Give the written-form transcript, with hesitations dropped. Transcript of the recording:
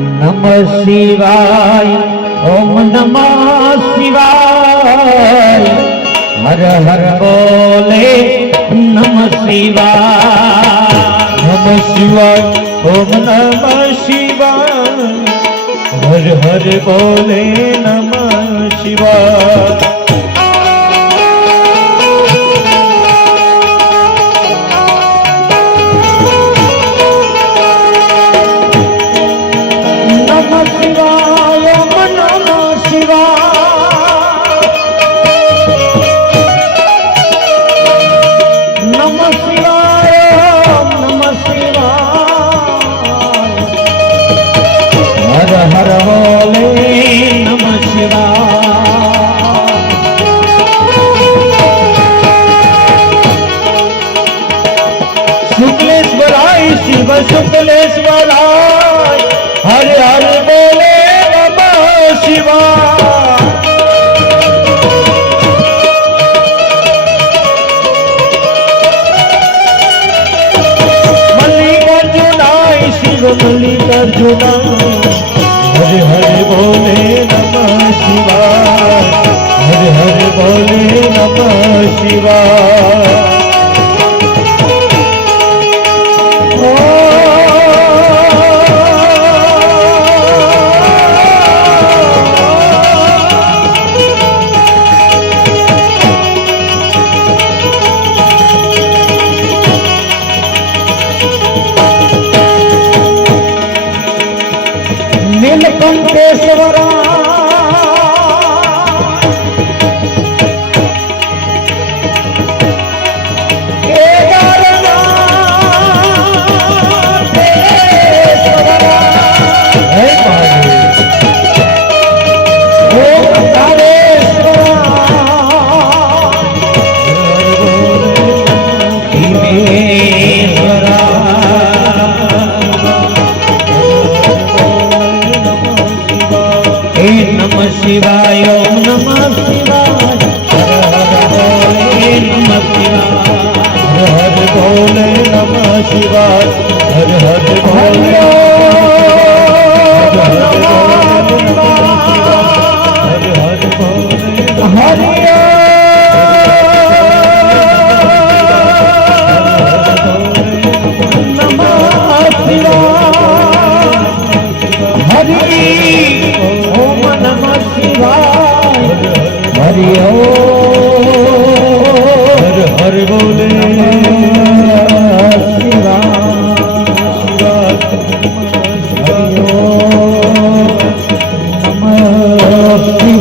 नमः शिवाय ओम नमः शिवाय हर हर बोले नमः शिवाय ओम नमः शिवाय हर हर बोले नमः शिवाय हर बोले नमः शिवाय शुक्लेश्वराय शिव शुक्लेश्वराय हर हर बोले नमः शिवाय मल्लिकार्जुनाय शिव मल्लिकार्जुनाय हरे हरे बोले नमः शिवाय हरे हरे बोले नमः शिवाय नीलकंठेश्वरा नमः शिवाय ओम नमः शिवाय हर हर बोले नमः शिवाय हर हर बोले हर हर बोले हरि नमः शिवाय हरि ओम नमः शिवाय हरि हर हर बोले शिवाय हरि ओम नमः शिवाय